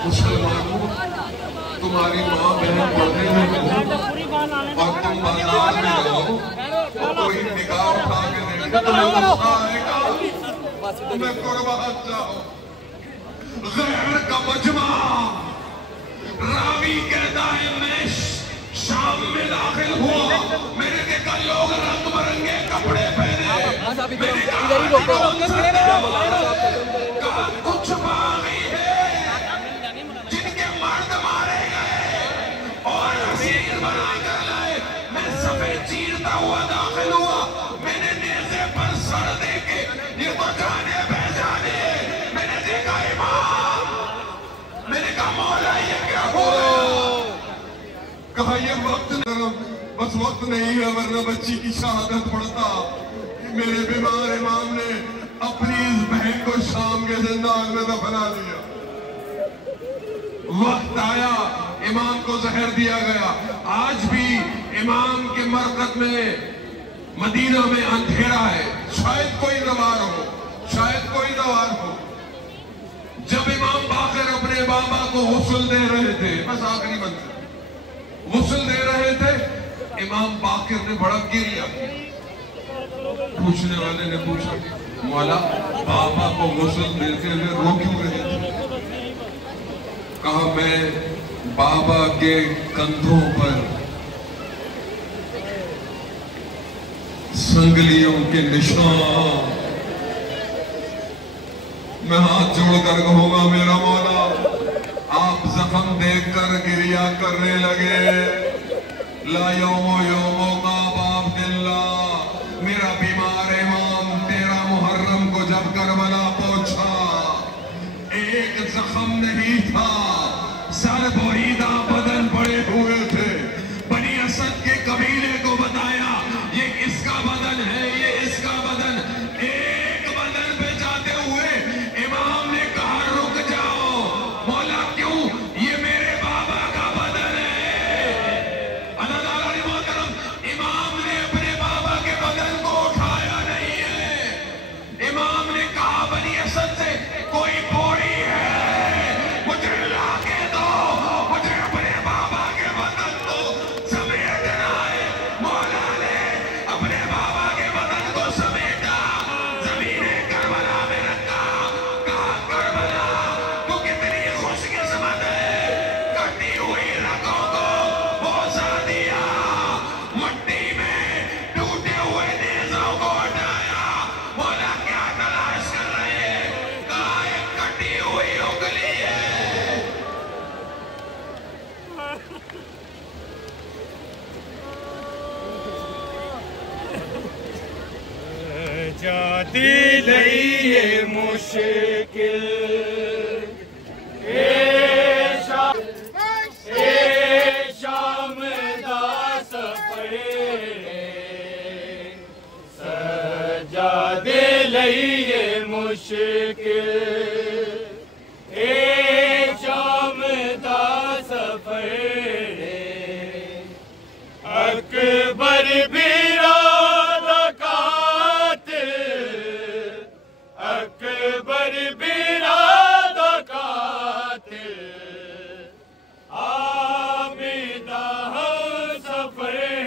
मुसलमानों, तुम्हारी माँ बहन पढ़ने में और तुम बाजार में रहो, कोई निगाह उठा के देखे तुम्हें गुस्सा आएगा, तुम्हें कुर्बान जाओ। गैर का मजमा रावी कहता है मैं शाम में दाखिल हुआ, मैंने देखा लोग रंग बिरंगे कपड़े पहने, मैंने कहा कुछ बागी है जिनके मर्द मारे गए और असीर बना कर लाए। मैं सफेद चीरता हुआ दाखिल हुआ, मैंने नेज़े पर सर देके ये तो जाने पहचाने, मैंने देखा इमाम, मैंने कहा मौला ये क्या हुआ? कहा ये वक्त बस वक्त नहीं है वरना बच्ची की शहादत पड़ता। मेरे बीमार इमाम ने अपनी इस बहन को शाम के जिंदान में दफना दिया। वक्त आया, इमाम को जहर दिया गया। आज भी इमाम के मरकत में मदीना में अंधेरा है, शायद कोई नवार हो, शायद कोई नवार हो। जब इमाम बाकर अपने बाबा को गुस्ल दे रहे थे, बस आखिरी मंजिल गुस्ल दे रहे थे, इमाम बाकर ने बड़ा गिरिया। पूछने वाले ने पूछा मौला बाबा को गुस्ल देते हुए रो क्यों रहे थे? कहा मैं बाबा के कंधों पर संगलियों के निशान, मैं हाथ जोड़कर कहूंगा मेरा मौला आप जख्म देखकर गिरिया करने लगे। ला यौमो यौमो का बाप दिल्ला, मेरा बीमार इमाम 13 मुहर्रम को जब करबला पहुंचा, एक जख्म नहीं था, सर बोरीदा बदन पड़े हुए थे। बनी असद के कबीले को बताया ये किसका बदन है, ये इसका बदन। एक बदन पे जाते हुए इमाम ने कहा रुक जाओ। मौला क्यों? ये मेरे बाबा का बदन है। अल्लाह मोहतरम, इमाम ने अपने बाबा के बदन को उठाया नहीं है। इमाम ने कहा बनी असद से कोई बोरी है, मुझे लाके दो, मुझे अपने बाबा के बदन को समेटना है। मौला ने अपने बाबा के बदन को समेटा, जमीने करबला में रखा। कहा करबला तू कितनी खुशकिस्मत है, कटी हुई रगों को बोसा दिया, मट्टी में टूटे हुए नेज़ों को हटाया। मौला क्या तलाश कर रहे हैं? कहा एक कटी हुई उंगली है। जाती लईए मुश्किल शाम दा सफरे सजा दे लईए मुश्किल शाम दा सफरे अकबर भी अकबर बिरादा कातिल आबिदा सफरे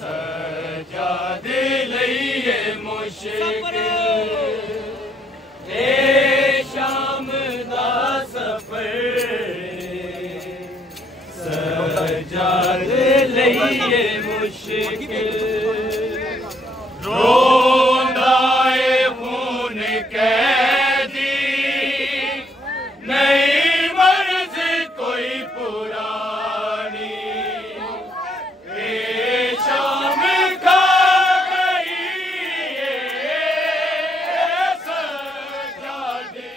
सजा दे लईए मुश्किल शाम दा सफरे सजा दे लईए मुश्किल रोंदाए खून कैदी नहीं मर्ज कोई पुरानी शाम खा गई सजा दी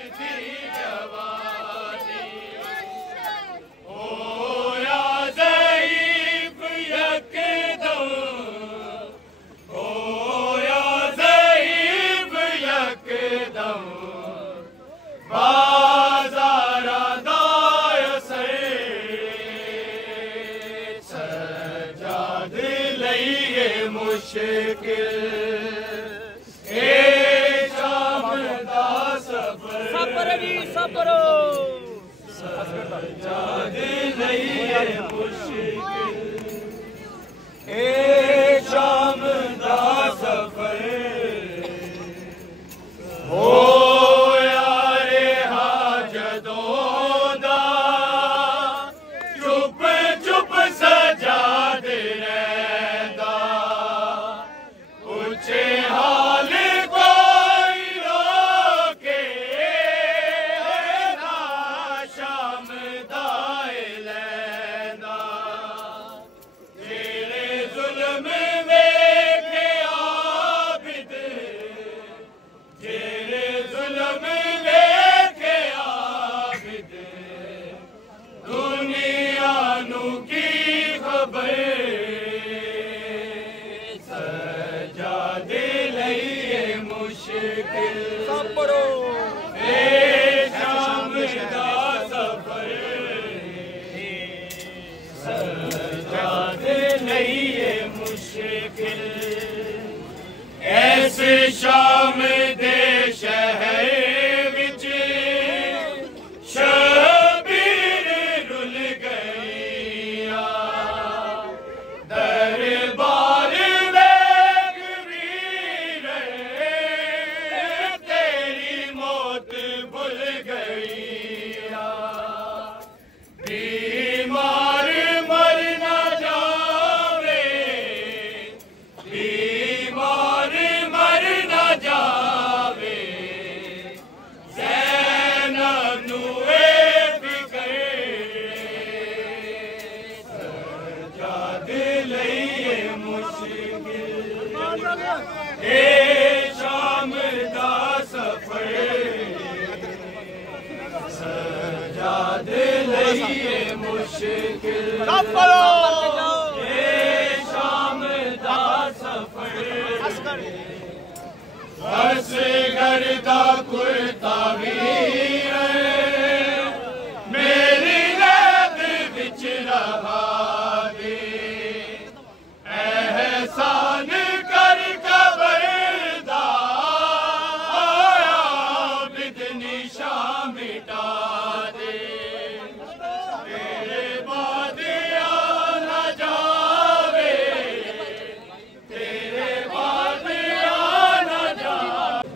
जवानी होया ज़ईफ़ यकदम मुश्किल ए शाम दा सफर सबरो सजादे लईए मुश्किल ए शाम दा सफर हो यारे हाजदों दा चुप चुप सजादे रहंदा पूछे हाल कोई रोके ना शाम दा लैंदा जेड़े जुल्म वेखे आबिद जेड़े जुल्म वेखे आबिद दुनिया नू की खबर सजादे लईए मुश्किल सबरो ए शाम दा सफर सजादे लईए मुश्किल ऐसे शाम दे शहर विच शबीर रुल गईया दरबार वेग वीर तेरी मौत भुल गईया बीमार मर ना जावे बीमार मर ना जावे ज़ैनब नू ए फिक्र सजादे लईए मुश्किल ए शाम दा सफर सजादे लईए मुश्किल ए शाम दा सफर बस घर दा कुर्ता वीर मेरी रात विच रहा दे एहसान कर कबर दा आया बिद निशा मिटा दे तेरे बाद आ ना जावे तेरे बाद आ ना जावे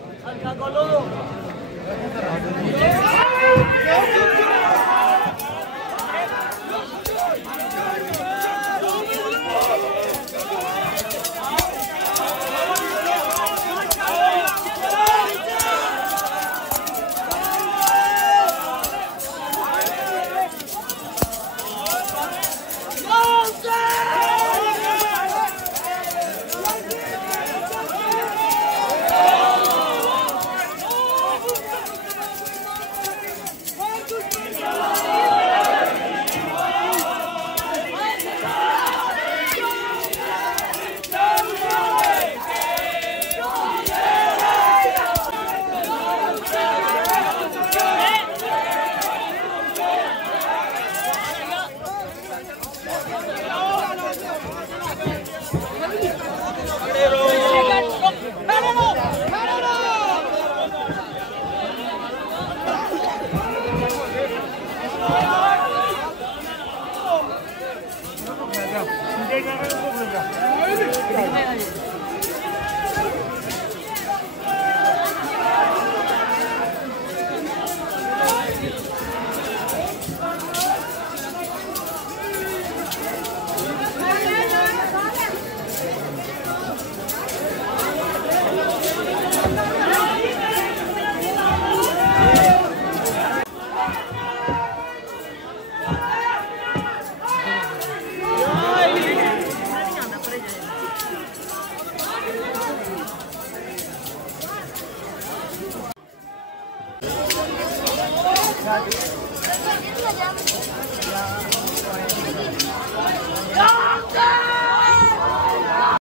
Doctor!